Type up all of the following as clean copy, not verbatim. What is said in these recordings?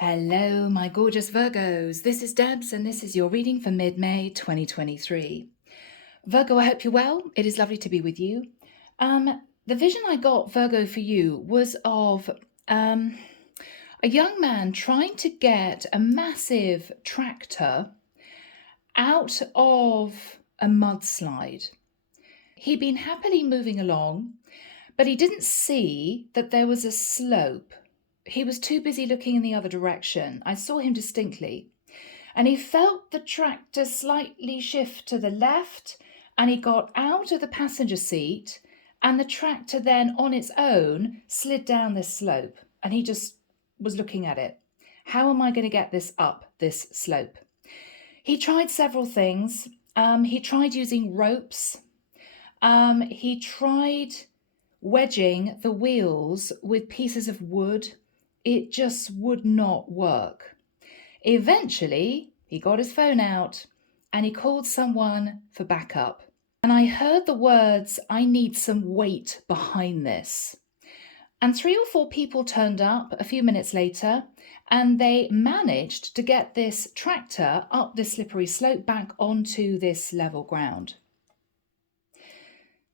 Hello, my gorgeous Virgos. This is Debs, and this is your reading for mid-May 2023. Virgo, I hope you're well. It is lovely to be with you. The vision I got, Virgo, for you was of a young man trying to get a massive tractor out of a mudslide. He'd been happily moving along, but he didn't see that there was a slope. He was too busy looking in the other direction. I saw him distinctly. And he felt the tractor slightly shift to the left, and he got out of the passenger seat, and the tractor then on its own slid down this slope. And he just was looking at it. How am I going to get this up this slope? He tried several things. He tried using ropes. He tried wedging the wheels with pieces of wood. It just would not work. Eventually, he got his phone out and he called someone for backup. And I heard the words, "I need some weight behind this." And 3 or 4 people turned up a few minutes later, and they managed to get this tractor up this slippery slope back onto this level ground.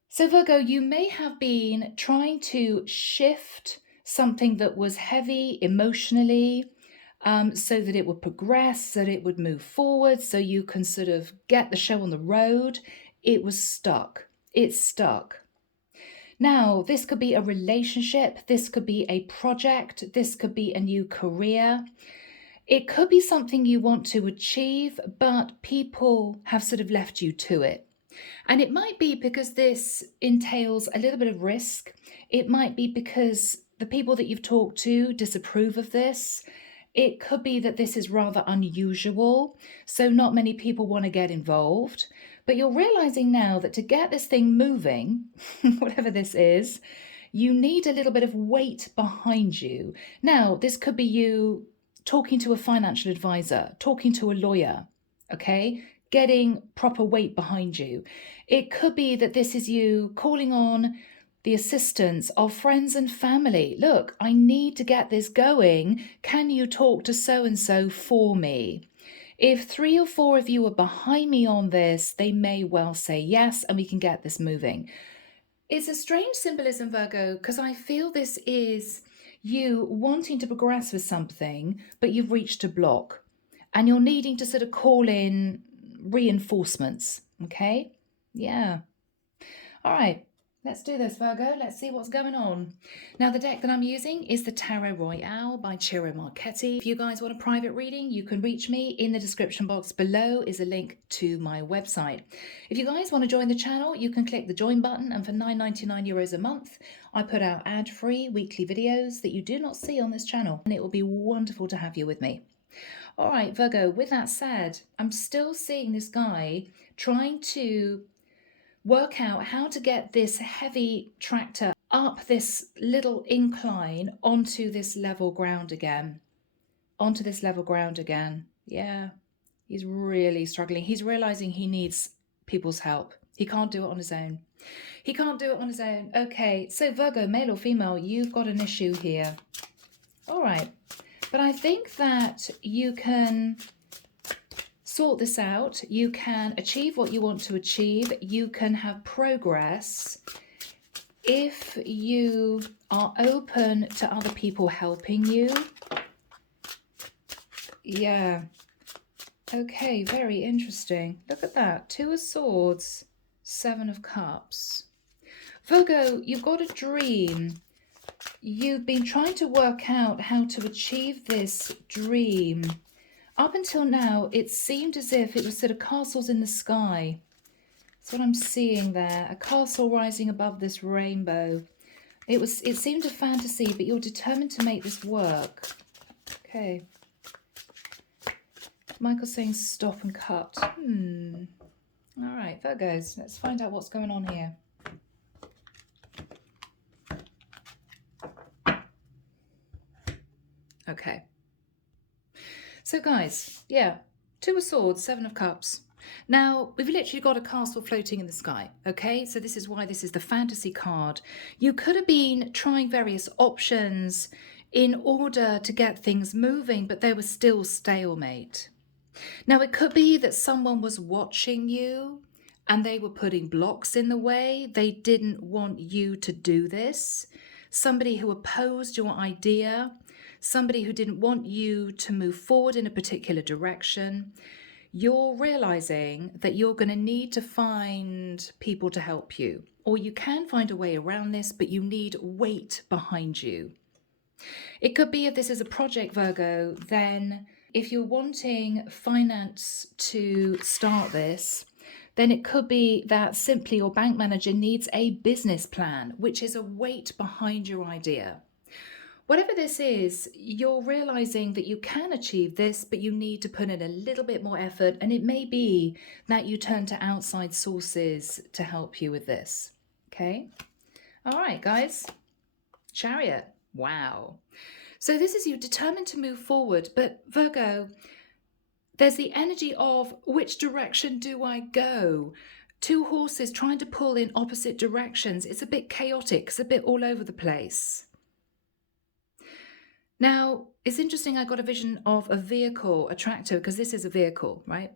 So Virgo, you may have been trying to shift something that was heavy emotionally, so that it would progress, so that it would move forward, so you can sort of get the show on the road. It was stuck. It's stuck. Now, this could be a relationship. This could be a project. This could be a new career. It could be something you want to achieve, but people have sort of left you to it. And it might be because this entails a little bit of risk. It might be because the people that you've talked to disapprove of this. It could be that this is rather unusual, so not many people want to get involved. But you're realizing now that to get this thing moving, whatever this is, you need a little bit of weight behind you. Now, this could be you talking to a financial advisor, talking to a lawyer, okay? Getting proper weight behind you. It could be that this is you calling on the assistance of friends and family. Look, I need to get this going. Can you talk to so-and-so for me? If 3 or 4 of you are behind me on this, they may well say yes, and we can get this moving. It's a strange symbolism, Virgo, because I feel this is you wanting to progress with something, but you've reached a block and you're needing to sort of call in reinforcements. Okay? Yeah. All right. Let's do this, Virgo. Let's see what's going on. Now, the deck that I'm using is the Tarot Royale by Ciro Marchetti. If you guys want a private reading, you can reach me. In the description box below is a link to my website. If you guys want to join the channel, you can click the join button, and for €9.99 a month, I put out ad-free weekly videos that you do not see on this channel, and it will be wonderful to have you with me. All right, Virgo, with that said, I'm still seeing this guy trying to work out how to get this heavy tractor up this little incline onto this level ground again. Yeah, he's really struggling. He's realizing he needs people's help. He can't do it on his own. Okay, so Virgo, male or female, you've got an issue here. All right, but I think that you can sort this out. You can achieve what you want to achieve. You can have progress if you are open to other people helping you. Yeah. Okay, very interesting. Look at that. 2 of Swords, 7 of Cups. Virgo, you've got a dream. You've been trying to work out how to achieve this dream. Up until now, it seemed as if it was sort of castles in the sky. That's what I'm seeing there. A castle rising above this rainbow. It seemed a fantasy, but you're determined to make this work. Okay. Michael's saying stop and cut. All right, Virgos, let's find out what's going on here. Okay. So guys, yeah, 2 of Swords, 7 of Cups. Now, we've literally got a castle floating in the sky, okay? So this is why this is the fantasy card. You could have been trying various options in order to get things moving, but there was still stalemate. Now, it could be that someone was watching you and they were putting blocks in the way. They didn't want you to do this. Somebody who opposed your idea, somebody who didn't want you to move forward in a particular direction. You're realizing that you're going to need to find people to help you, or you can find a way around this, but you need weight behind you. It could be if this is a project, Virgo, then if you're wanting finance to start this, then it could be that simply your bank manager needs a business plan, which is a weight behind your idea. Whatever this is, you're realizing that you can achieve this, but you need to put in a little bit more effort. And it may be that you turn to outside sources to help you with this. Okay. All right, guys. Chariot. Wow. So this is you determined to move forward. But Virgo, there's the energy of which direction do I go? Two horses trying to pull in opposite directions. It's a bit chaotic. It's a bit all over the place. Now, it's interesting, I got a vision of a vehicle, a tractor, because this is a vehicle, right?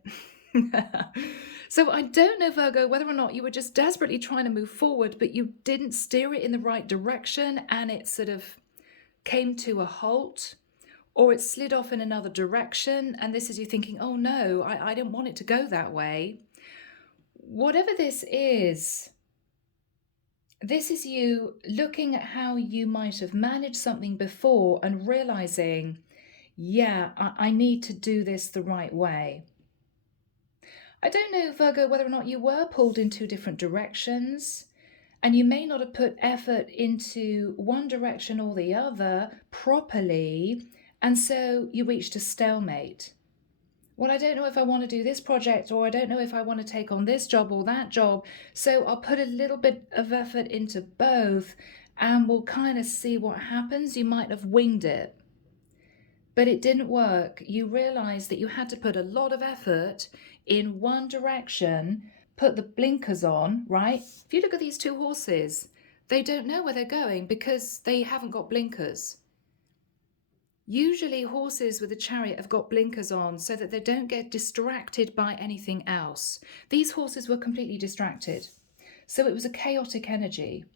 So I don't know, Virgo, whether or not you were just desperately trying to move forward, but you didn't steer it in the right direction and it sort of came to a halt, or it slid off in another direction. And this is you thinking, oh no, I didn't want it to go that way. Whatever this is you looking at how you might have managed something before and realizing, yeah, I need to do this the right way. I don't know, Virgo, whether or not you were pulled in two different directions, and you may not have put effort into one direction or the other properly, and so you reached a stalemate. Well, I don't know if I want to do this project, or I don't know if I want to take on this job or that job. So I'll put a little bit of effort into both and we'll kind of see what happens. You might have winged it, but it didn't work. You realized that you had to put a lot of effort in one direction, put the blinkers on, right? If you look at these two horses, they don't know where they're going because they haven't got blinkers. Usually horses with a chariot have got blinkers on so that they don't get distracted by anything else. These horses were completely distracted. So it was a chaotic energy.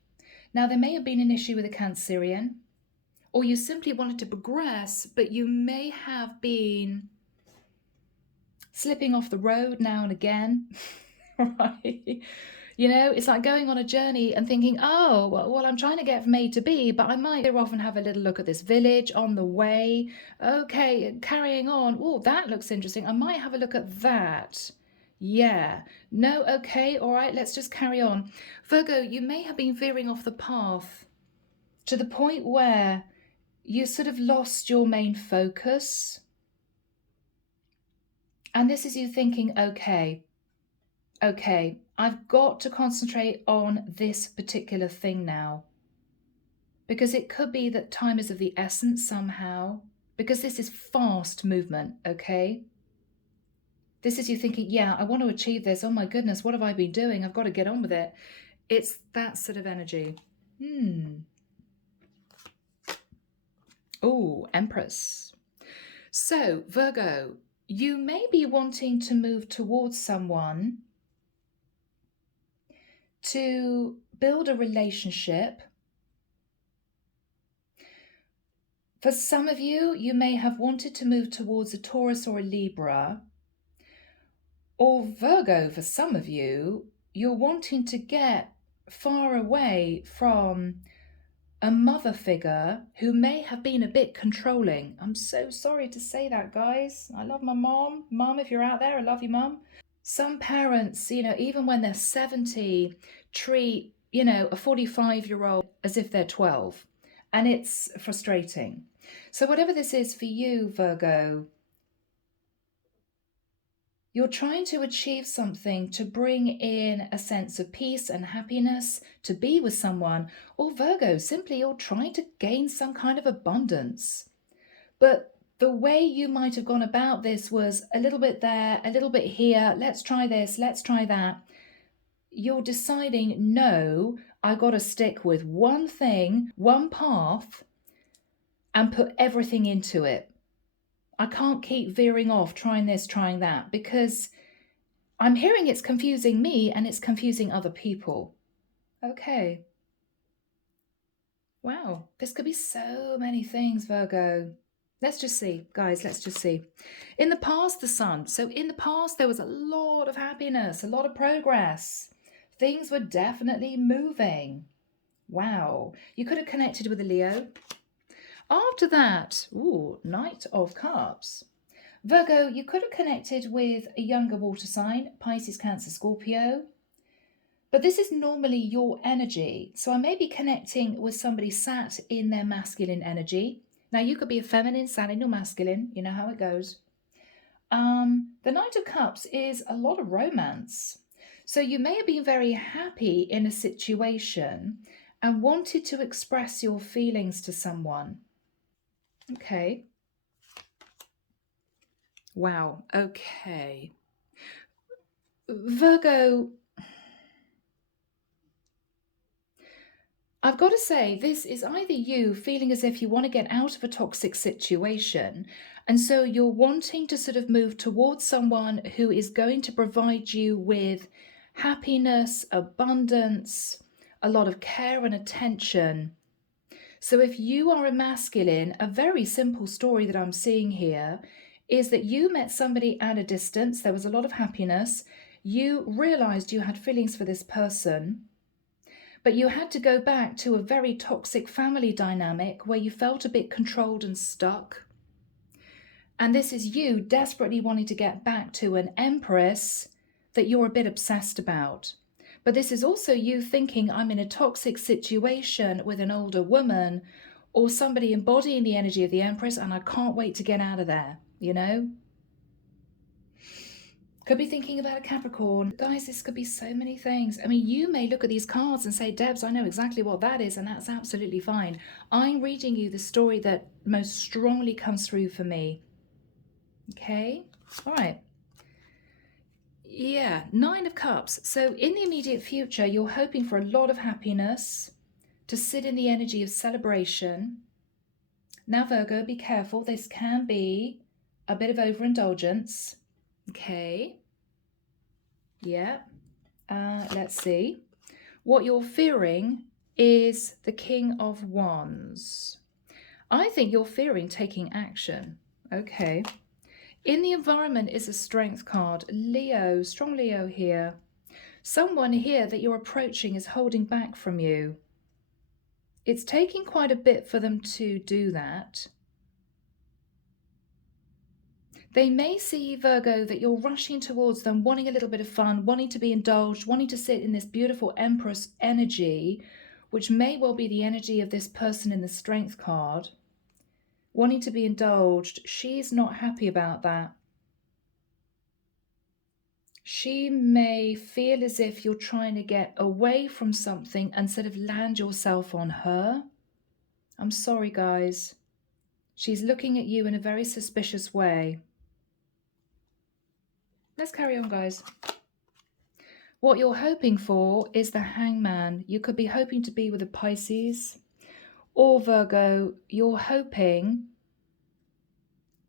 Now, there may have been an issue with a Cancerian, or you simply wanted to progress, but you may have been slipping off the road now and again, right? You know, it's like going on a journey and thinking, oh, well, I'm trying to get from A to B, but I might veer off and have a little look at this village on the way. Okay, carrying on. Oh, that looks interesting. I might have a look at that. Yeah. No, okay, all right, let's just carry on. Virgo, you may have been veering off the path to the point where you sort of lost your main focus. And this is you thinking, okay, I've got to concentrate on this particular thing now. Because it could be that time is of the essence somehow, because this is fast movement, okay? This is you thinking, yeah, I want to achieve this. Oh my goodness, what have I been doing? I've got to get on with it. It's that sort of energy. Oh, Empress. So, Virgo, you may be wanting to move towards someone to build a relationship. For some of you, you may have wanted to move towards a Taurus or a Libra. Or Virgo, for some of you, you're wanting to get far away from a mother figure who may have been a bit controlling. I'm so sorry to say that, guys. I love my mom. Mom, if you're out there, I love you, Mom. Some parents, you know, even when they're 70, treat, you know, a 45-year-old as if they're 12. And it's frustrating. So whatever this is for you, Virgo, you're trying to achieve something to bring in a sense of peace and happiness, to be with someone. Or Virgo, simply you're trying to gain some kind of abundance. But the way you might have gone about this was a little bit there, a little bit here. Let's try this, let's try that. You're deciding, no, I got to stick with one thing, one path, and put everything into it. I can't keep veering off, trying this, trying that, because I'm hearing it's confusing me and it's confusing other people. Okay. Wow, this could be so many things, Virgo. Let's just see, guys, let's just see. In the past, the sun. So in the past, there was a lot of happiness, a lot of progress. Things were definitely moving. Wow. You could have connected with a Leo. After that, ooh, Knight of Cups. Virgo, you could have connected with a younger water sign, Pisces, Cancer, Scorpio. But this is normally your energy. So I may be connecting with somebody sat in their masculine energy. Now you could be a feminine sat in your masculine. You know how it goes. The Knight of Cups is a lot of romance. So you may have been very happy in a situation and wanted to express your feelings to someone. Okay. Wow. Okay. Virgo, I've got to say, this is either you feeling as if you want to get out of a toxic situation, and so you're wanting to sort of move towards someone who is going to provide you with happiness, abundance, a lot of care and attention. So if you are a masculine, a very simple story that I'm seeing here is that you met somebody at a distance, there was a lot of happiness, you realized you had feelings for this person, but you had to go back to a very toxic family dynamic where you felt a bit controlled and stuck. And this is you desperately wanting to get back to an empress that you're a bit obsessed about. But this is also you thinking, I'm in a toxic situation with an older woman or somebody embodying the energy of the empress, and I can't wait to get out of there, you know? Could be thinking about a Capricorn. Guys, this could be so many things. I mean, you may look at these cards and say, Debs, I know exactly what that is, and that's absolutely fine. I'm reading you the story that most strongly comes through for me. Okay? All right. Yeah, Nine of Cups. So in the immediate future, you're hoping for a lot of happiness, to sit in the energy of celebration. Now, Virgo, be careful. This can be a bit of overindulgence. Okay. Yeah. Let's see. What you're fearing is the King of Wands. I think you're fearing taking action. Okay. In the environment is a strength card. Leo, strong Leo here. Someone here that you're approaching is holding back from you. It's taking quite a bit for them to do that. They may see, Virgo, that you're rushing towards them, wanting a little bit of fun, wanting to be indulged, wanting to sit in this beautiful Empress energy, which may well be the energy of this person in the Strength card, wanting to be indulged. She's not happy about that. She may feel as if you're trying to get away from something and sort of land yourself on her. I'm sorry, guys. She's looking at you in a very suspicious way. Let's carry on, guys. What you're hoping for is the Hangman. You could be hoping to be with a Pisces, or Virgo, you're hoping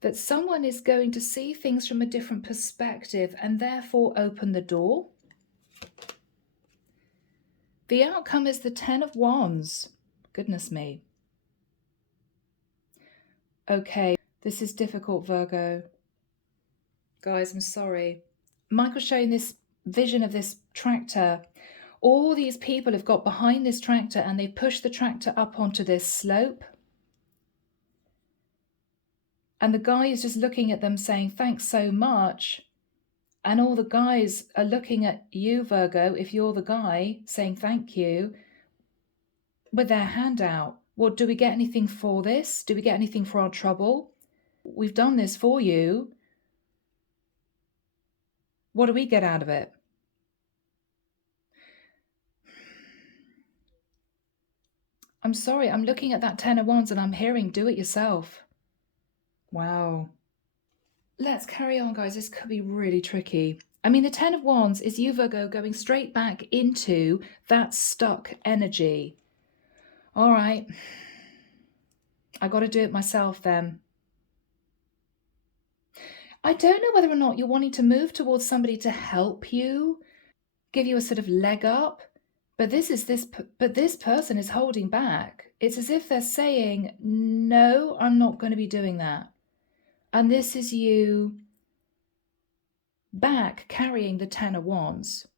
that someone is going to see things from a different perspective and therefore open the door. The outcome is the Ten of Wands. Goodness me. Okay, this is difficult, Virgo. Guys, I'm sorry. Michael's showing this vision of this tractor. All these people have got behind this tractor and they pushed the tractor up onto this slope. And the guy is just looking at them saying, thanks so much. And all the guys are looking at you, Virgo, if you're the guy, saying thank you, with their hand out. Well, do we get anything for this? Do we get anything for our trouble? We've done this for you. What do we get out of it? I'm sorry, I'm looking at that Ten of Wands and I'm hearing do it yourself. Wow. Let's carry on, guys. This could be really tricky. I mean, the Ten of Wands is you, Virgo, going straight back into that stuck energy. All right. I got to do it myself then. I don't know whether or not you're wanting to move towards somebody to help you, give you a sort of leg up, but this person is holding back. It's as if they're saying, no, I'm not going to be doing that. And this is you back carrying the 10 of Wands.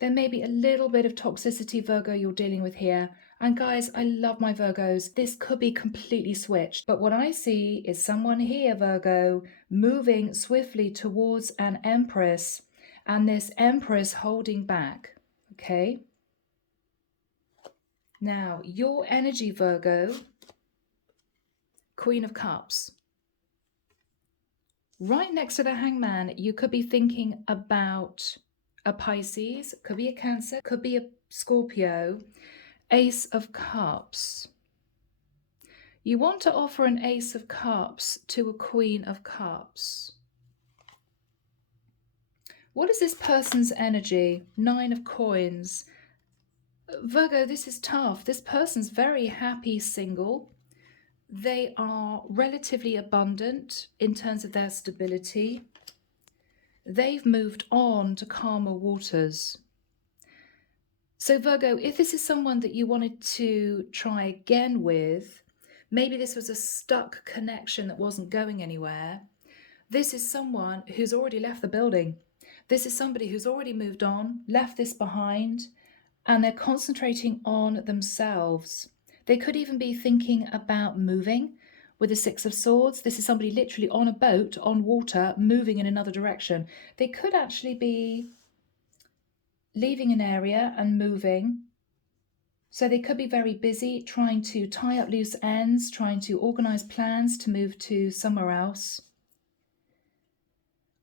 There may be a little bit of toxicity, Virgo, you're dealing with here. And guys, I love my Virgos. This could be completely switched. But what I see is someone here, Virgo, moving swiftly towards an Empress, and this Empress holding back. Okay? Now, your energy, Virgo, Queen of Cups. Right next to the Hangman, you could be thinking about a Pisces, could be a Cancer, could be a Scorpio. Ace of Cups. You want to offer an Ace of Cups to a Queen of Cups. What is this person's energy? 9 of Coins. Virgo, this is tough. This person's very happy single. They are relatively abundant in terms of their stability. They've moved on to calmer waters. So Virgo, if this is someone that you wanted to try again with, maybe this was a stuck connection that wasn't going anywhere. This is someone who's already left the building. This is somebody who's already moved on, left this behind, and they're concentrating on themselves. They could even be thinking about moving with the 6 of Swords. This is somebody literally on a boat, on water, moving in another direction. They could actually be leaving an area and moving. So they could be very busy trying to tie up loose ends, trying to organize plans to move to somewhere else.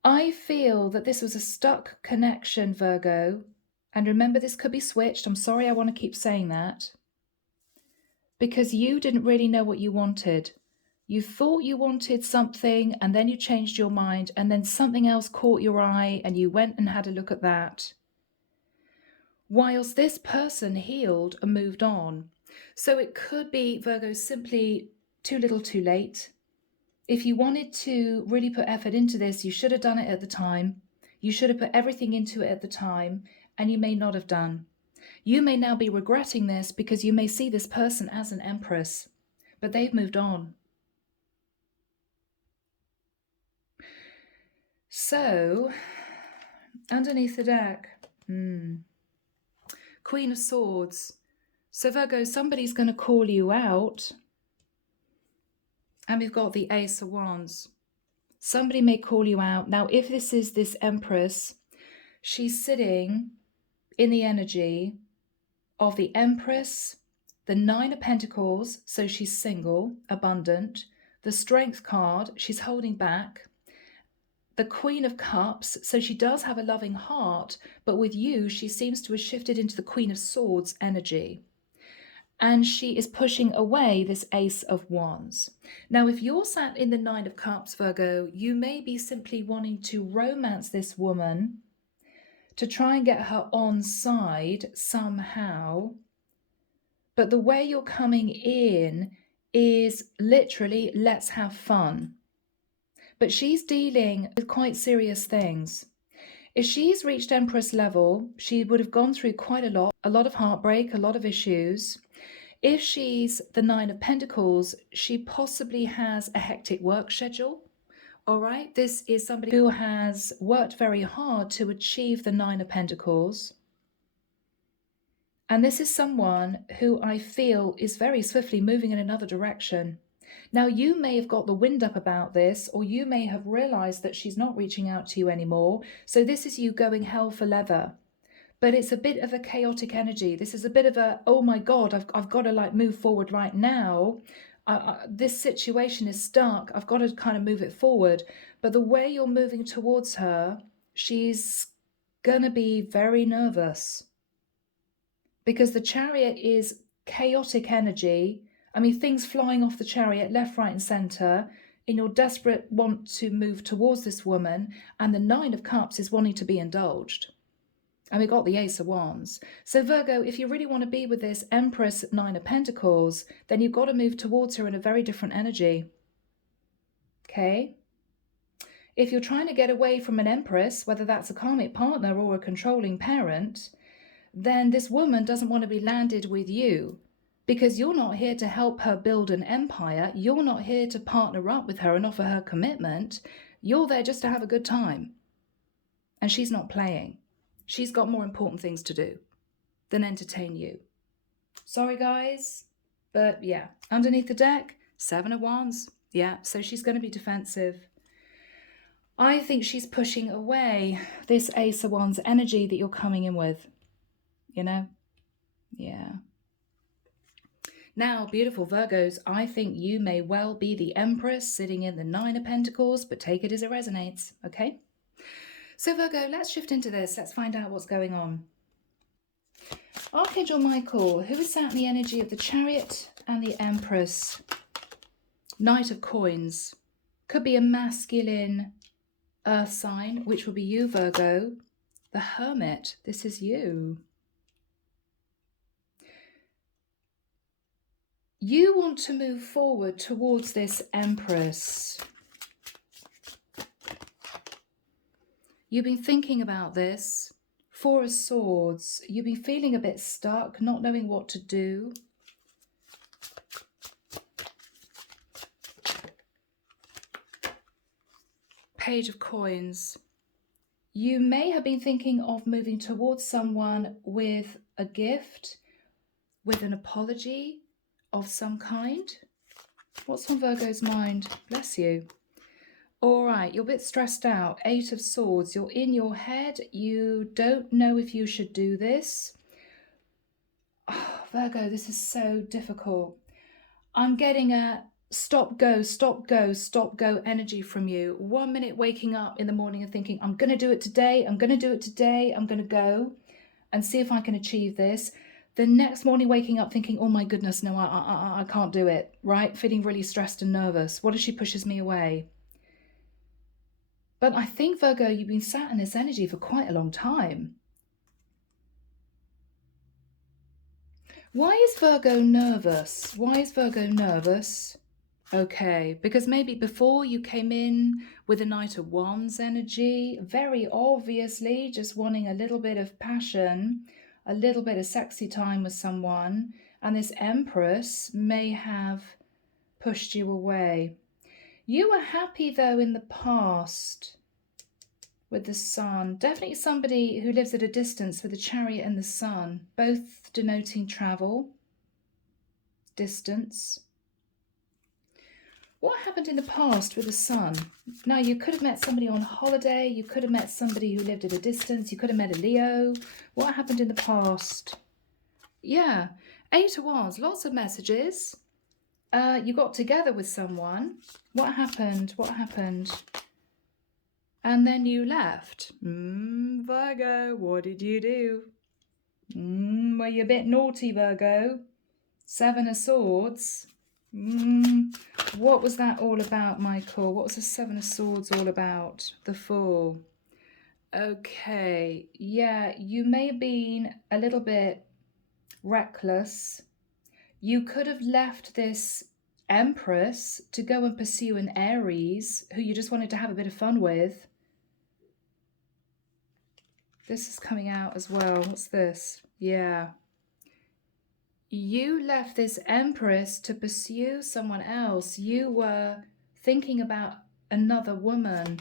I feel that this was a stuck connection, Virgo. And remember, this could be switched. I'm sorry I want to keep saying that. Because you didn't really know what you wanted. You thought you wanted something and then you changed your mind and then something else caught your eye and you went and had a look at that. Whilst this person healed and moved on. So it could be, Virgo, simply too little too late. If you wanted to really put effort into this, you should have done it at the time. You should have put everything into it at the time, and you may not have done. You may now be regretting this because you may see this person as an Empress, but they've moved on. So, underneath the deck, Queen of Swords. So Virgo, somebody's going to call you out. And we've got the Ace of Wands. Somebody may call you out. Now, if this is this Empress, she's sitting in the energy of the Empress, the 9 of Pentacles, so she's single, abundant, the Strength card, she's holding back, the Queen of Cups, so she does have a loving heart, but with you, she seems to have shifted into the Queen of Swords energy. And she is pushing away this Ace of Wands. Now, if you're sat in the 9 of Cups, Virgo, you may be simply wanting to romance this woman to try and get her on side somehow. But the way you're coming in is literally, let's have fun. But she's dealing with quite serious things. If she's reached Empress level, she would have gone through quite a lot of heartbreak, a lot of issues. If she's the 9 of Pentacles, she possibly has a hectic work schedule. All right, this is somebody who has worked very hard to achieve the 9 of Pentacles. And this is someone who I feel is very swiftly moving in another direction. Now, you may have got the wind up about this, or you may have realized that she's not reaching out to you anymore. So this is you going hell for leather. But it's a bit of a chaotic energy. This is a bit of a, oh my God, I've got to like move forward right now. This situation is stuck. I've got to kind of move it forward. But the way you're moving towards her, she's going to be very nervous. Because the Chariot is chaotic energy. I mean, things flying off the Chariot, left, right, and center, in your desperate want to move towards this woman. And the 9 of Cups is wanting to be indulged. And we got the Ace of Wands. So Virgo, if you really want to be with this Empress, Nine of Pentacles, then you've got to move towards her in a very different energy. Okay? If you're trying to get away from an Empress, whether that's a karmic partner or a controlling parent, then this woman doesn't want to be landed with you, because you're not here to help her build an empire. You're not here to partner up with her and offer her commitment. You're there just to have a good time. And she's not playing. She's got more important things to do than entertain you. Sorry, guys. But yeah, underneath the deck, Seven of Wands. Yeah, so she's going to be defensive. I think she's pushing away this Ace of Wands energy that you're coming in with. You know? Yeah. Now, beautiful Virgos, I think you may well be the Empress sitting in the Nine of Pentacles, but take it as it resonates, okay? So Virgo, let's shift into this. Let's find out what's going on. Archangel Michael, who is sat in the energy of the Chariot and the Empress? Knight of Coins. Could be a masculine earth sign, which will be you, Virgo. The Hermit, this is you. You want to move forward towards this Empress. You've been thinking about this. Four of Swords. You've been feeling a bit stuck, not knowing what to do. Page of Coins. You may have been thinking of moving towards someone with a gift, with an apology of some kind. What's on Virgo's mind? Bless you. All right, you're a bit stressed out. Eight of Swords. You're in your head. You don't know if you should do this. Oh, Virgo, this is so difficult. I'm getting a stop, go, stop, go, stop, go energy from you. 1 minute waking up in the morning and thinking, I'm going to do it today. I'm going to do it today. I'm going to go and see if I can achieve this. The next morning waking up thinking, oh my goodness, no, I can't do it, right? Feeling really stressed and nervous. What if she pushes me away? But I think, Virgo, you've been sat in this energy for quite a long time. Why is Virgo nervous? Why is Virgo nervous? Okay, because maybe before you came in with a Knight of Wands energy, very obviously just wanting a little bit of passion, a little bit of sexy time with someone, and this Empress may have pushed you away. You were happy though in the past with the Sun. Definitely somebody who lives at a distance with the Chariot and the Sun, both denoting travel, distance. What happened in the past with the Sun? Now, you could have met somebody on holiday. You could have met somebody who lived at a distance. You could have met a Leo. What happened in the past? Yeah, Eight of Wands, lots of messages. You got together with someone. What happened? What happened? And then you left. Virgo, what did you do? Were you a bit naughty, Virgo? Seven of Swords. What was that all about, Michael? What was the Seven of Swords all about? The Fool. Okay, yeah, you may have been a little bit reckless. You could have left this Empress to go and pursue an Aries who you just wanted to have a bit of fun with. This is coming out as well. What's this? Yeah. You left this Empress to pursue someone else. You were thinking about another woman.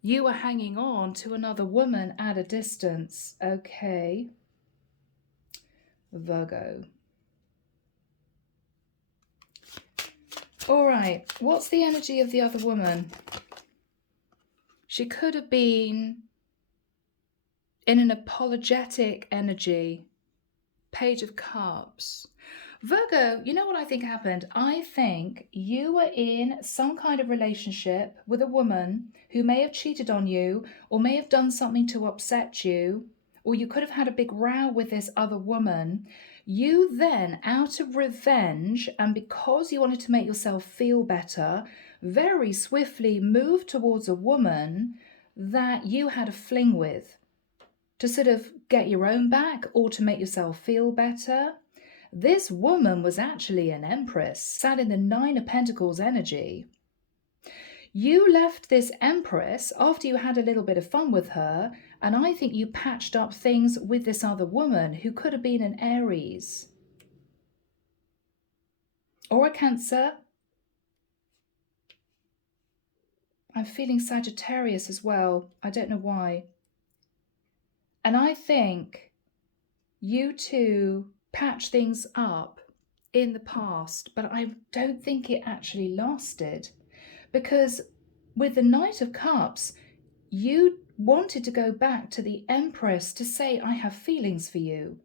You were hanging on to another woman at a distance. Okay. Virgo. All right. What's the energy of the other woman? She could have been in an apologetic energy. Page of Cups. Virgo, you know what I think happened? I think you were in some kind of relationship with a woman who may have cheated on you or may have done something to upset you, or you could have had a big row with this other woman. You then, out of revenge, and because you wanted to make yourself feel better, very swiftly moved towards a woman that you had a fling with. to sort of get your own back or to make yourself feel better. This woman was actually an empress, sat in the Nine of Pentacles energy. You left this empress after you had a little bit of fun with her, and I think you patched up things with this other woman who could have been an Aries or a Cancer. I'm feeling Sagittarius as well. I don't know why. And I think you two patched things up in the past, but I don't think it actually lasted. Because with the Knight of Cups, you wanted to go back to the Empress to say, I have feelings for you.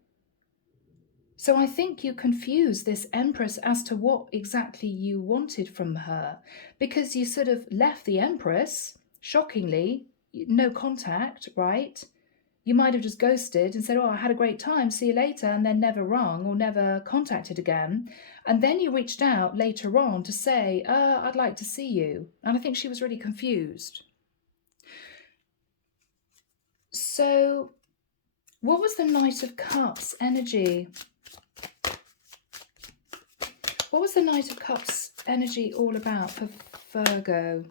So I think you confused this Empress as to what exactly you wanted from her, because you sort of left the Empress, shockingly, no contact, right? You might have just ghosted and said, oh, I had a great time, see you later, and then never rung or never contacted again. And then you reached out later on to say, I'd like to see you. And I think she was really confused. So what was the Knight of Cups energy? What was the Knight of Cups energy all about for Virgo?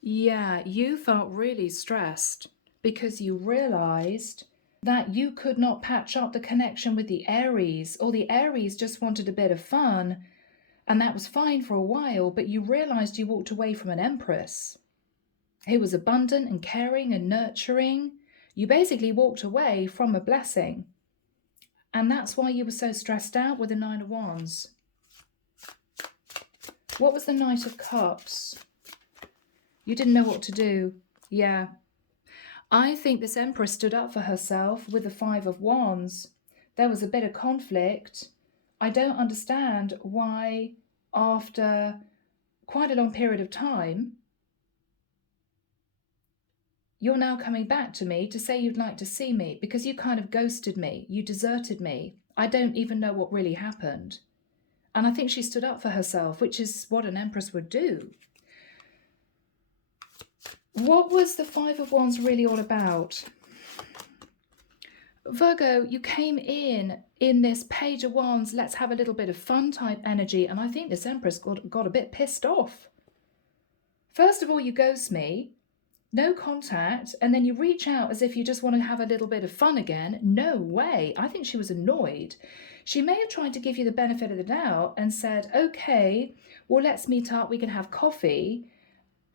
Yeah, you felt really stressed because you realized that you could not patch up the connection with the Aries, or the Aries just wanted a bit of fun, and that was fine for a while, but you realized you walked away from an Empress who was abundant and caring and nurturing. You basically walked away from a blessing, and that's why you were so stressed out with the Nine of Wands. What was the Knight of Cups? You didn't know what to do. Yeah. I think this Empress stood up for herself with the Five of Wands. There was a bit of conflict. I don't understand why, after quite a long period of time, you're now coming back to me to say you'd like to see me, because you kind of ghosted me. You deserted me. I don't even know what really happened. And I think she stood up for herself, which is what an Empress would do. What was the Five of Wands really all about? Virgo, you came in this Page of Wands, let's have a little bit of fun type energy, and I think this Empress got a bit pissed off. First of all, you ghost me, no contact, and then you reach out as if you just want to have a little bit of fun again. No way. I think she was annoyed. She may have tried to give you the benefit of the doubt and said, okay, well, let's meet up, we can have coffee.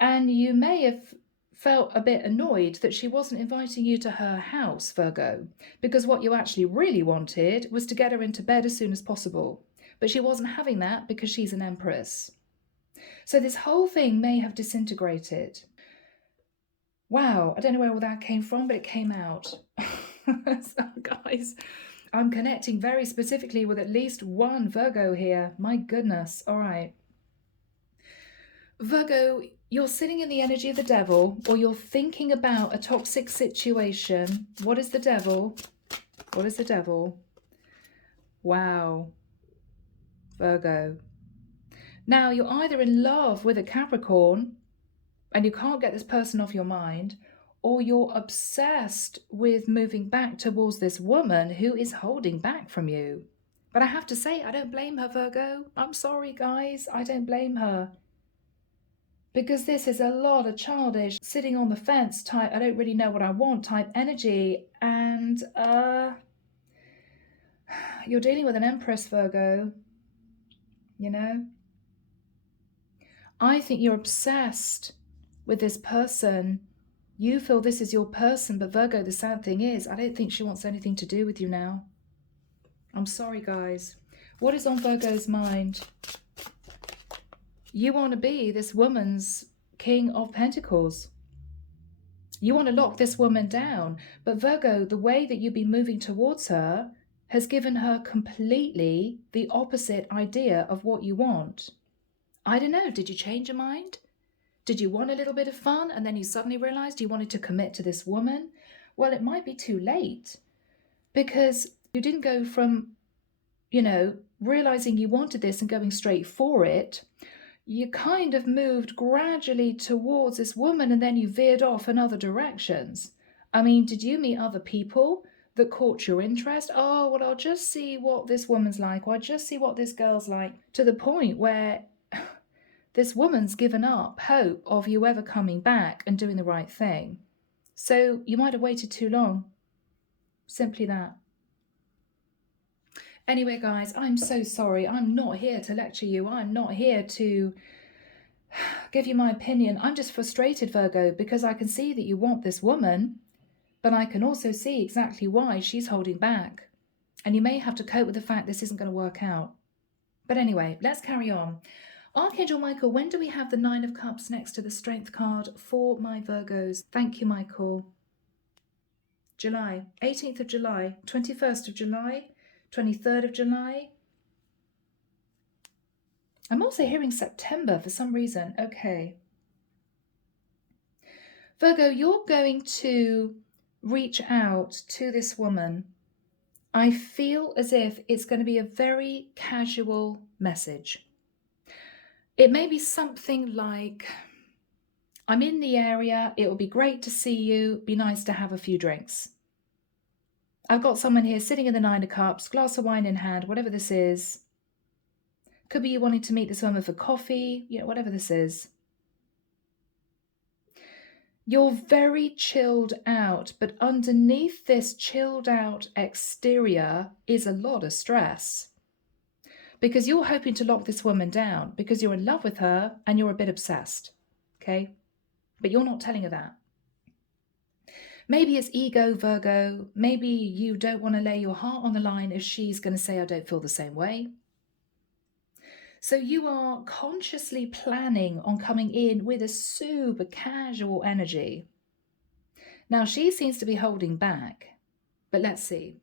And you may have felt a bit annoyed that she wasn't inviting you to her house, Virgo, because what you actually really wanted was to get her into bed as soon as possible. But she wasn't having that because she's an Empress. So this whole thing may have disintegrated. Wow, I don't know where all that came from, but it came out. So guys, I'm connecting very specifically with at least one Virgo here. My goodness. All right. Virgo, you're sitting in the energy of the devil, or you're thinking about a toxic situation. What is the devil? What is the devil? Wow. Virgo. Now, you're either in love with a Capricorn and you can't get this person off your mind, or you're obsessed with moving back towards this woman who is holding back from you. But I have to say, I don't blame her, Virgo. I'm sorry, guys. I don't blame her. Because this is a lot of childish, sitting on the fence type, I don't really know what I want type energy. And you're dealing with an Empress, Virgo. You know? I think you're obsessed with this person. You feel this is your person, but Virgo, the sad thing is, I don't think she wants anything to do with you now. I'm sorry, guys. What is on Virgo's mind? You want to be this woman's King of Pentacles. You want to lock this woman down. But Virgo, the way that you've been moving towards her has given her completely the opposite idea of what you want. I don't know, did you change your mind? Did you want a little bit of fun and then you suddenly realized you wanted to commit to this woman? Well, it might be too late, because you didn't go from, realizing you wanted this and going straight for it. You kind of moved gradually towards this woman and then you veered off in other directions. I mean, did you meet other people that caught your interest? Oh, well, I'll just see what this woman's like, or I'll just see what this girl's like, to the point where this woman's given up hope of you ever coming back and doing the right thing. So you might have waited too long. Simply that. Anyway, guys, I'm so sorry. I'm not here to lecture you. I'm not here to give you my opinion. I'm just frustrated, Virgo, because I can see that you want this woman, but I can also see exactly why she's holding back. And you may have to cope with the fact this isn't going to work out. But anyway, let's carry on. Archangel Michael, when do we have the Nine of Cups next to the Strength card for my Virgos? Thank you, Michael. July, 18th of July, 21st of July, 23rd of July. I'm also hearing September for some reason. Okay. Virgo, you're going to reach out to this woman. I feel as if it's going to be a very casual message. It may be something like, I'm in the area, it will be great to see you, be nice to have a few drinks. I've got someone here sitting in the Nine of Cups, glass of wine in hand, whatever this is. Could be you wanting to meet this woman for coffee, whatever this is. You're very chilled out, but underneath this chilled out exterior is a lot of stress. Because you're hoping to lock this woman down because you're in love with her and you're a bit obsessed, okay? But you're not telling her that. Maybe it's ego, Virgo. Maybe you don't want to lay your heart on the line if she's going to say, I don't feel the same way. So you are consciously planning on coming in with a super casual energy. Now, she seems to be holding back, but let's see.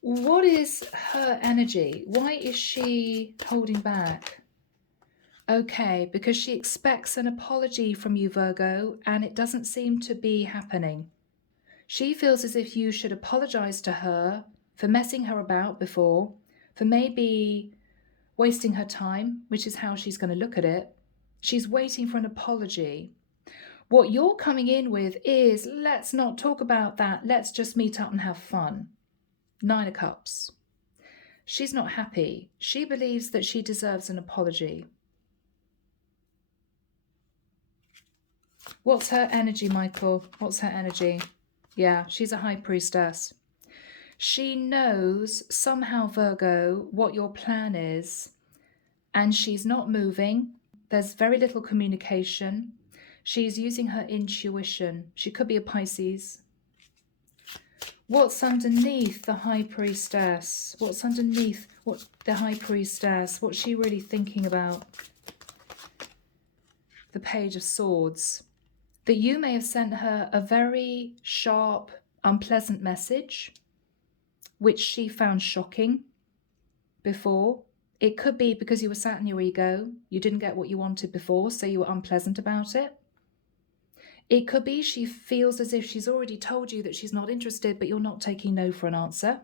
What is her energy? Why is she holding back? Okay, because she expects an apology from you, Virgo, and it doesn't seem to be happening. She feels as if you should apologize to her for messing her about before, for maybe wasting her time, which is how she's going to look at it. She's waiting for an apology. What you're coming in with is, let's not talk about that. Let's just meet up and have fun. Nine of Cups. She's not happy. She believes that she deserves an apology. What's her energy, Michael? What's her energy? Yeah, she's a high priestess. She knows somehow, Virgo, what your plan is, and she's not moving. There's very little communication. She's using her intuition. She could be a Pisces. What's underneath the High Priestess? What's underneath the High Priestess? What's she really thinking about? The Page of Swords. That you may have sent her a very sharp, unpleasant message, which she found shocking before. It could be because you were sat in your ego. You didn't get what you wanted before, so you were unpleasant about it. It could be she feels as if she's already told you that she's not interested, but you're not taking no for an answer.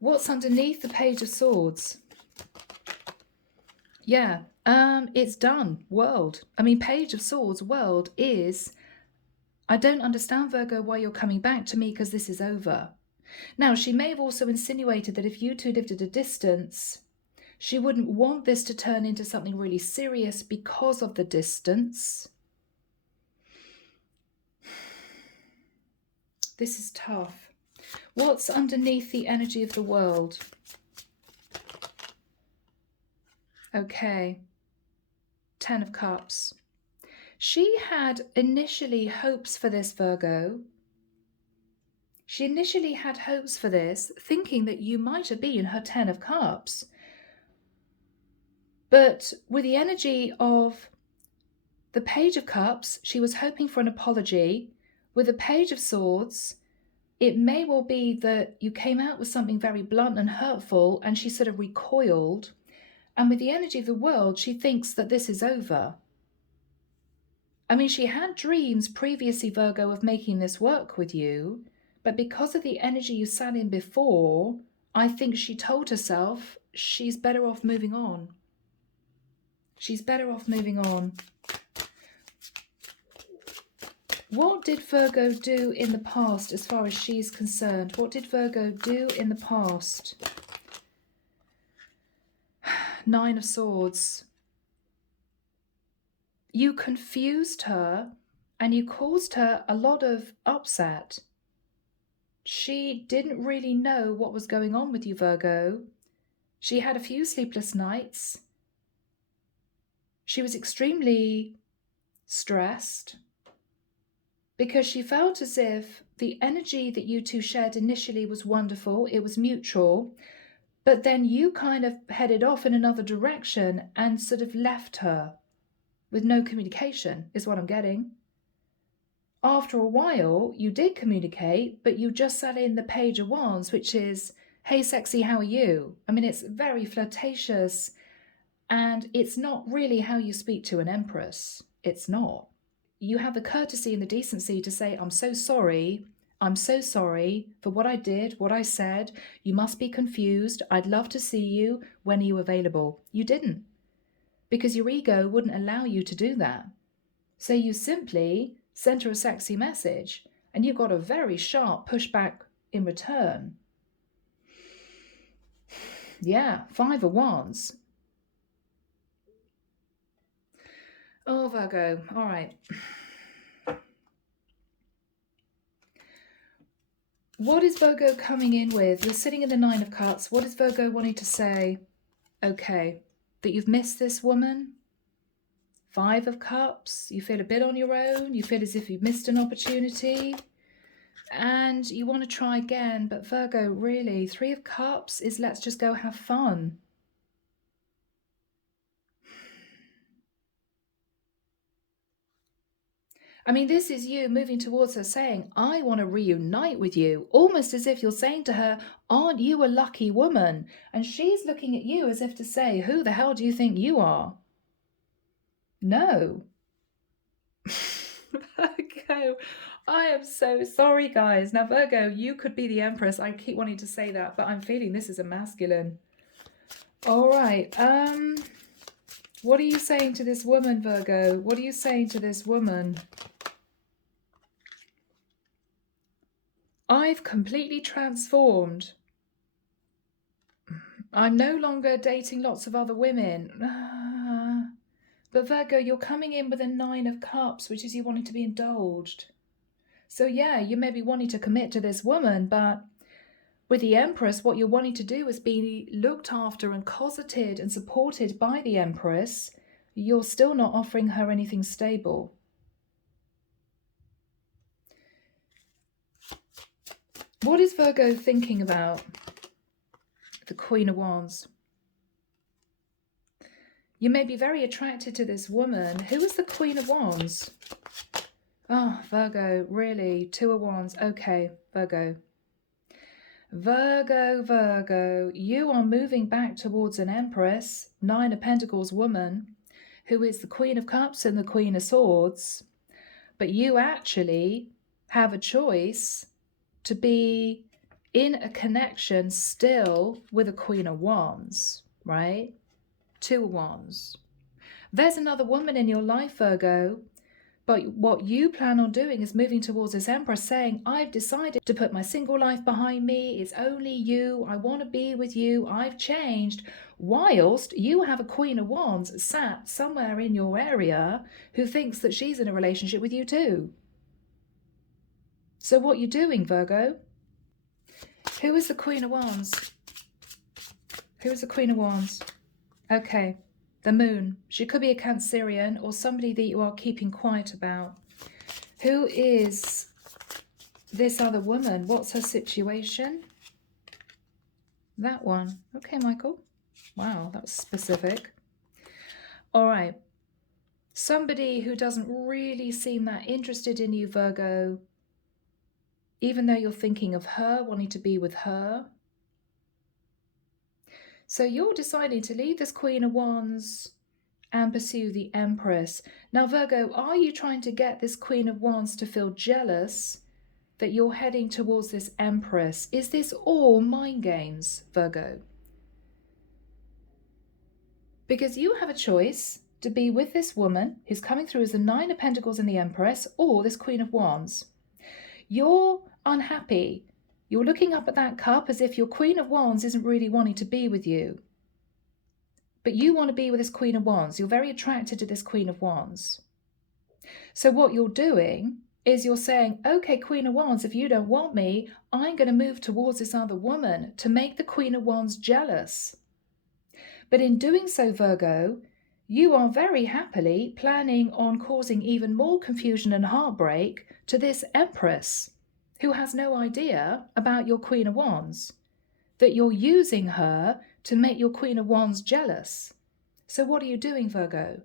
What's underneath the Page of Swords? Yeah, it's done. World. I mean, Page of Swords, world is, I don't understand, Virgo, why you're coming back to me because this is over. Now, she may have also insinuated that if you two lived at a distance, she wouldn't want this to turn into something really serious because of the distance. This is tough. What's underneath the energy of the world? Okay. 10 of Cups. She had initially hopes for this, Virgo. She initially had hopes for this, thinking that you might have been her 10 of Cups. But with the energy of the Page of Cups, she was hoping for an apology. With the Page of Swords, it may well be that you came out with something very blunt and hurtful, and she sort of recoiled. And with the energy of the world, she thinks that this is over. I mean, she had dreams previously, Virgo, of making this work with you. But because of the energy you sat in before, I think she told herself she's better off moving on. She's better off moving on. What did Virgo do in the past as far as she's concerned? What did Virgo do in the past? 9 of Swords. You confused her and you caused her a lot of upset. She didn't really know what was going on with you, Virgo. She had a few sleepless nights. She was extremely stressed because she felt as if the energy that you two shared initially was wonderful. It was mutual. But then you kind of headed off in another direction and sort of left her with no communication, is what I'm getting. After a while, you did communicate, but you just sat in the Page of Wands, which is, hey, sexy, how are you? I mean, it's very flirtatious, and it's not really how you speak to an empress. It's not. You have the courtesy and the decency to say, I'm so sorry for what I did, what I said. You must be confused. I'd love to see you. When are you available? You didn't, because your ego wouldn't allow you to do that. So you simply sent her a sexy message, and you got a very sharp pushback in return. Yeah, 5 of Wands. Oh, Virgo, all right. What is Virgo coming in with? You're sitting in the 9 of Cups. What is Virgo wanting to say? Okay, that you've missed this woman. 5 of Cups. You feel a bit on your own. You feel as if you've missed an opportunity. And you want to try again. But Virgo, really, 3 of Cups is let's just go have fun. I mean, this is you moving towards her saying, I want to reunite with you, almost as if you're saying to her, aren't you a lucky woman? And she's looking at you as if to say, who the hell do you think you are? No. Virgo, I am so sorry, guys. Now, Virgo, you could be the Empress. I keep wanting to say that, but I'm feeling this is a masculine. All right. What are you saying to this woman, Virgo? What are you saying to this woman? I've completely transformed. I'm no longer dating lots of other women. But Virgo, you're coming in with a 9 of Cups, which is you wanting to be indulged. So yeah, you may be wanting to commit to this woman, but with the Empress, what you're wanting to do is be looked after and cosseted and supported by the Empress. You're still not offering her anything stable. What is Virgo thinking about? The Queen of Wands. You may be very attracted to this woman. Who is the Queen of Wands? Oh, Virgo, really? 2 of Wands. Okay, Virgo. Virgo, you are moving back towards an Empress, 9 of Pentacles woman, who is the Queen of Cups and the Queen of Swords. But you actually have a choice to be in a connection still with a Queen of Wands, right? 2 of Wands. There's another woman in your life, Virgo, but what you plan on doing is moving towards this Empress saying, I've decided to put my single life behind me. It's only you. I want to be with you. I've changed. Whilst you have a Queen of Wands sat somewhere in your area who thinks that she's in a relationship with you too. So what are you doing, Virgo? Who is the Queen of Wands? Who is the Queen of Wands? Okay, the Moon. She could be a Cancerian or somebody that you are keeping quiet about. Who is this other woman? What's her situation? That one. Okay, Michael. Wow, that was specific. All right. Somebody who doesn't really seem that interested in you, Virgo, even though you're thinking of her, wanting to be with her. So you're deciding to leave this Queen of Wands and pursue the Empress. Now, Virgo, are you trying to get this Queen of Wands to feel jealous that you're heading towards this Empress? Is this all mind games, Virgo? Because you have a choice. to be with this woman who's coming through as the Nine of Pentacles and the Empress, or this Queen of Wands. You're unhappy. You're looking up at that cup as if your Queen of Wands isn't really wanting to be with you. But you want to be with this Queen of Wands. You're very attracted to this Queen of Wands. So what you're doing is you're saying, okay, Queen of Wands, if you don't want me, I'm going to move towards this other woman to make the Queen of Wands jealous. But in doing so, Virgo, you are very happily planning on causing even more confusion and heartbreak to this Empress, who has no idea about your Queen of Wands, that you're using her to make your Queen of Wands jealous. So what are you doing, Virgo?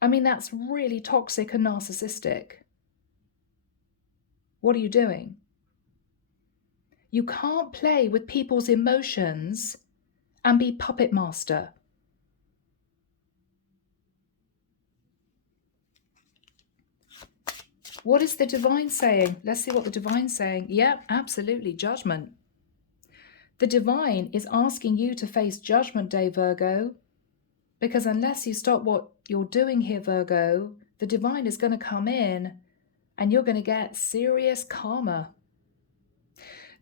I mean, that's really toxic and narcissistic. What are you doing? You can't play with people's emotions and be puppet master. What is the divine saying? Let's see what the divine's saying. Yeah, absolutely, judgment. The divine is asking you to face Judgment Day, Virgo, because unless you stop what you're doing here, Virgo, the divine is going to come in and you're going to get serious karma.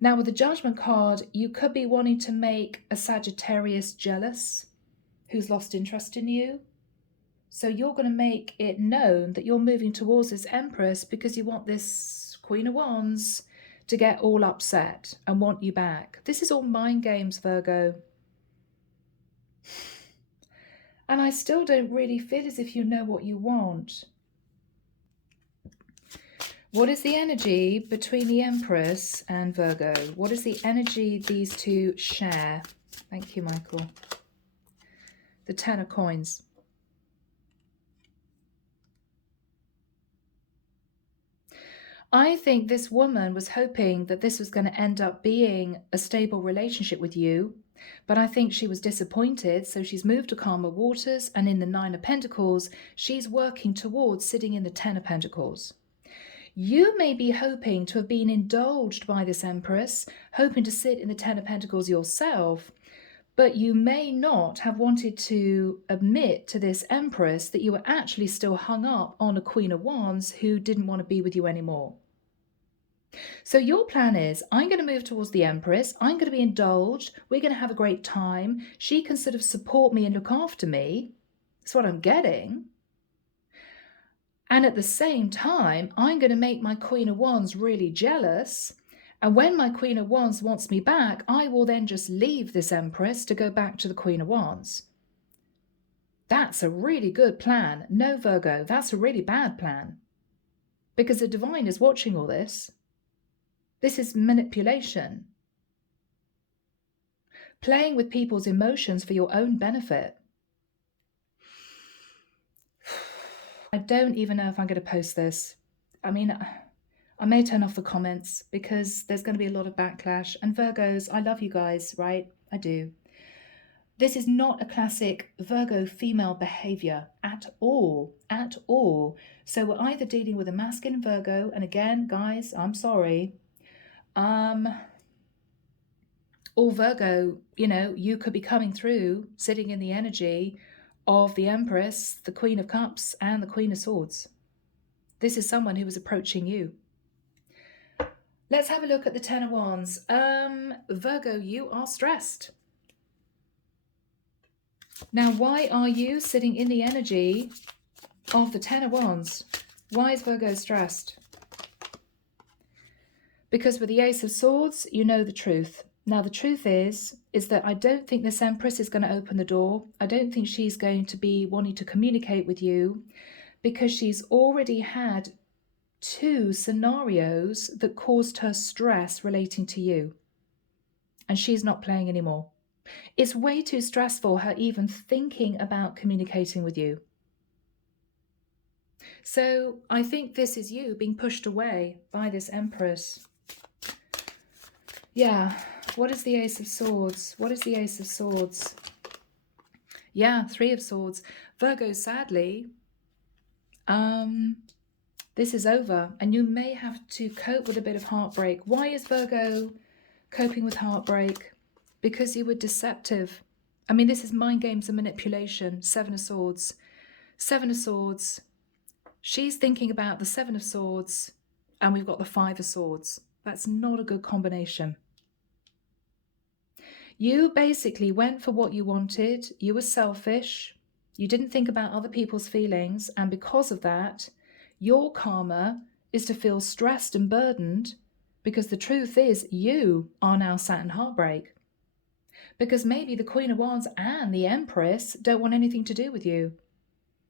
Now, with the Judgment card, you could be wanting to make a Sagittarius jealous who's lost interest in you. So you're going to make it known that you're moving towards this Empress because you want this Queen of Wands to get all upset and want you back. This is all mind games, Virgo. And I still don't really feel as if you know what you want. What is the energy between the Empress and Virgo? What is the energy these two share? Thank you, Michael. The Ten of Coins. I think this woman was hoping that this was going to end up being a stable relationship with you, but I think she was disappointed, so she's moved to calmer waters, and in the Nine of Pentacles, she's working towards sitting in the Ten of Pentacles. You may be hoping to have been indulged by this Empress, hoping to sit in the Ten of Pentacles yourself, but you may not have wanted to admit to this Empress that you were actually still hung up on a Queen of Wands who didn't want to be with you anymore. So your plan is, I'm going to move towards the Empress, I'm going to be indulged, we're going to have a great time, she can sort of support me and look after me. That's what I'm getting. And at the same time, I'm going to make my Queen of Wands really jealous. And when my Queen of Wands wants me back, I will then just leave this Empress to go back to the Queen of Wands. That's a really good plan. No, Virgo, that's a really bad plan. Because the divine is watching all this. This is manipulation. Playing with people's emotions for your own benefit. I don't even know if I'm going to post this. I mean, I may turn off the comments because there's going to be a lot of backlash. And Virgos, I love you guys, right? I do. This is not a classic Virgo female behavior at all, at all. So we're either dealing with a masculine Virgo, and again, guys, I'm sorry. Or Virgo, you know, you could be coming through, sitting in the energy of the Empress, the Queen of Cups, and the Queen of Swords. This is someone who is approaching you. Let's have a look at the Ten of Wands. Virgo, you are stressed. Now, why are you sitting in the energy of the Ten of Wands? Why is Virgo stressed? Because with the Ace of Swords, you know the truth. Now, the truth is that I don't think this Empress is going to open the door. I don't think she's going to be wanting to communicate with you because she's already had 2 scenarios that caused her stress relating to you. And she's not playing anymore. It's way too stressful her even thinking about communicating with you. So I think this is you being pushed away by this Empress. Yeah. What is the Ace of Swords? What is the Ace of Swords? Yeah, 3 of Swords. Virgo, sadly, this is over and you may have to cope with a bit of heartbreak. Why is Virgo coping with heartbreak? Because you were deceptive. I mean, this is mind games and manipulation. Seven of Swords. Seven of Swords. She's thinking about the Seven of Swords, and we've got the Five of Swords. That's not a good combination. You basically went for what you wanted. You were selfish. You didn't think about other people's feelings. And because of that, your karma is to feel stressed and burdened, because the truth is you are now sat in heartbreak. Because maybe the Queen of Wands and the Empress don't want anything to do with you.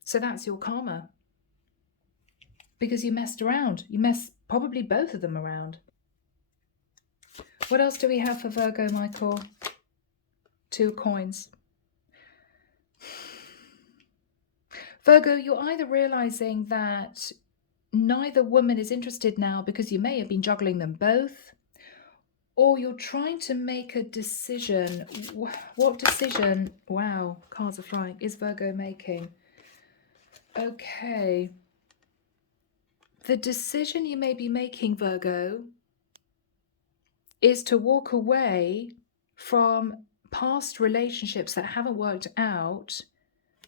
So that's your karma. Because you messed around. You messed probably both of them around. What else do we have for Virgo, Michael? Two of Coins. Virgo, you're either realizing that neither woman is interested now because you may have been juggling them both, or you're trying to make a decision. What decision, wow, cards are flying, is Virgo making? Okay. The decision you may be making, Virgo, is to walk away from past relationships that haven't worked out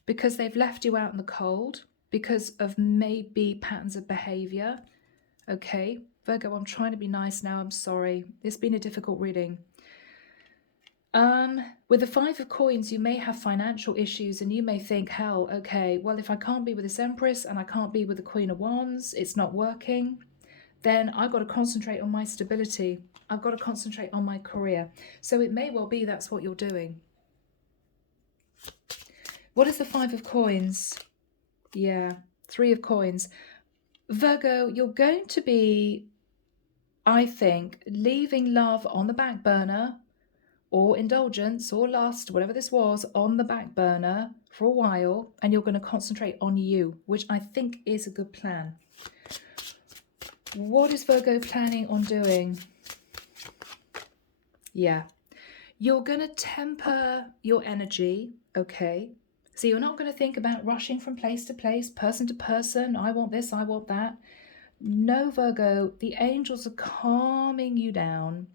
because they've left you out in the cold, because of maybe patterns of behavior. Okay, Virgo, I'm trying to be nice now. I'm sorry. It's been a difficult reading. With the Five of Coins, you may have financial issues and you may think, hell, okay, well, if I can't be with this Empress and I can't be with the Queen of Wands, it's not working, then I've got to concentrate on my stability. I've got to concentrate on my career. So it may well be that's what you're doing. What is the Five of Coins? Yeah, Three of Coins. Virgo, you're going to be, I think, leaving love on the back burner, or indulgence or lust, whatever this was, on the back burner for a while, and you're going to concentrate on you, which I think is a good plan. What is Virgo planning on doing? Yeah, you're going to temper your energy, okay? So you're not going to think about rushing from place to place, person to person, I want this, I want that. No, Virgo, the angels are calming you down.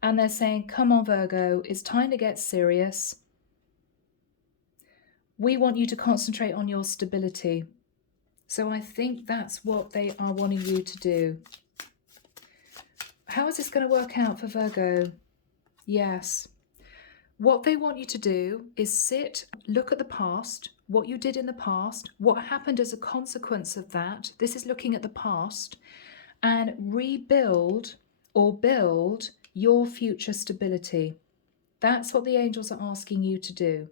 And they're saying, come on, Virgo, it's time to get serious. We want you to concentrate on your stability. So I think that's what they are wanting you to do. How is this going to work out for Virgo? Yes. What they want you to do is sit, look at the past, what you did in the past, what happened as a consequence of that. This is looking at the past, and rebuild or build your future stability. That's what the angels are asking you to do.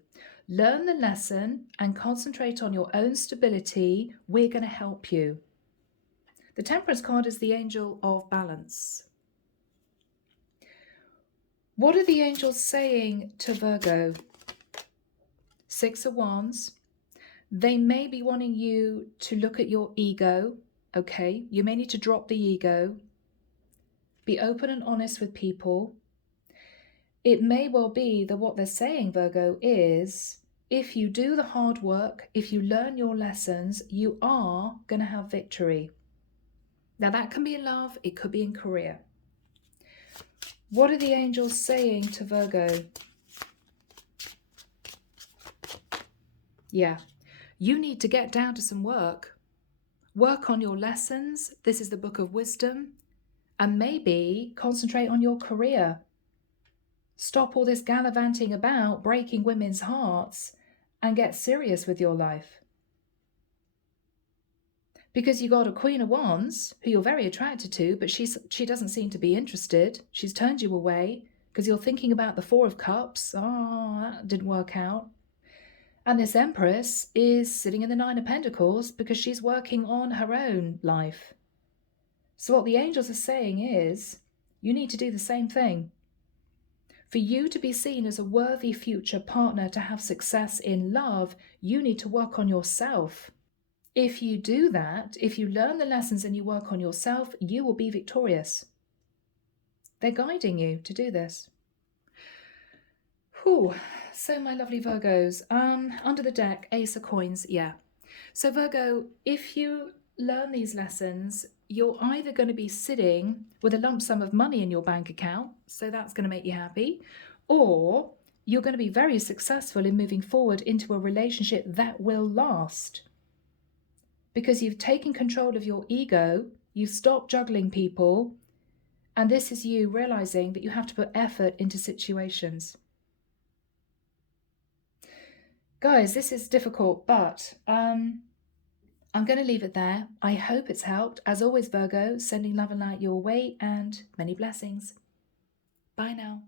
Learn the lesson and concentrate on your own stability. We're going to help you. The Temperance card is the angel of balance. What are the angels saying to Virgo? Six of Wands. They may be wanting you to look at your ego. Okay, you may need to drop the ego. Be open and honest with people. It may well be that what they're saying, Virgo, is if you do the hard work, if you learn your lessons, you are going to have victory. Now that can be in love, it could be in career. What are the angels saying to Virgo? Yeah, you need to get down to some work. Work on your lessons. This is the Book of Wisdom. And maybe concentrate on your career. Stop all this gallivanting about breaking women's hearts and get serious with your life. Because you got a Queen of Wands who you're very attracted to, but she doesn't seem to be interested. She's turned you away because you're thinking about the Four of Cups. Oh, that didn't work out. And this Empress is sitting in the Nine of Pentacles because she's working on her own life. So what the angels are saying is, you need to do the same thing. For you to be seen as a worthy future partner, to have success in love, you need to work on yourself. If you do that, if you learn the lessons and you work on yourself, you will be victorious. They're guiding you to do this. Whew. So my lovely Virgos, under the deck, Ace of Coins, yeah. So Virgo, if you learn these lessons, you're either going to be sitting with a lump sum of money in your bank account, so that's going to make you happy, or you're going to be very successful in moving forward into a relationship that will last. Because you've taken control of your ego, you've stopped juggling people, and this is you realizing that you have to put effort into situations. Guys, this is difficult, but I'm going to leave it there. I hope it's helped. As always, Virgo, sending love and light your way and many blessings. Bye now.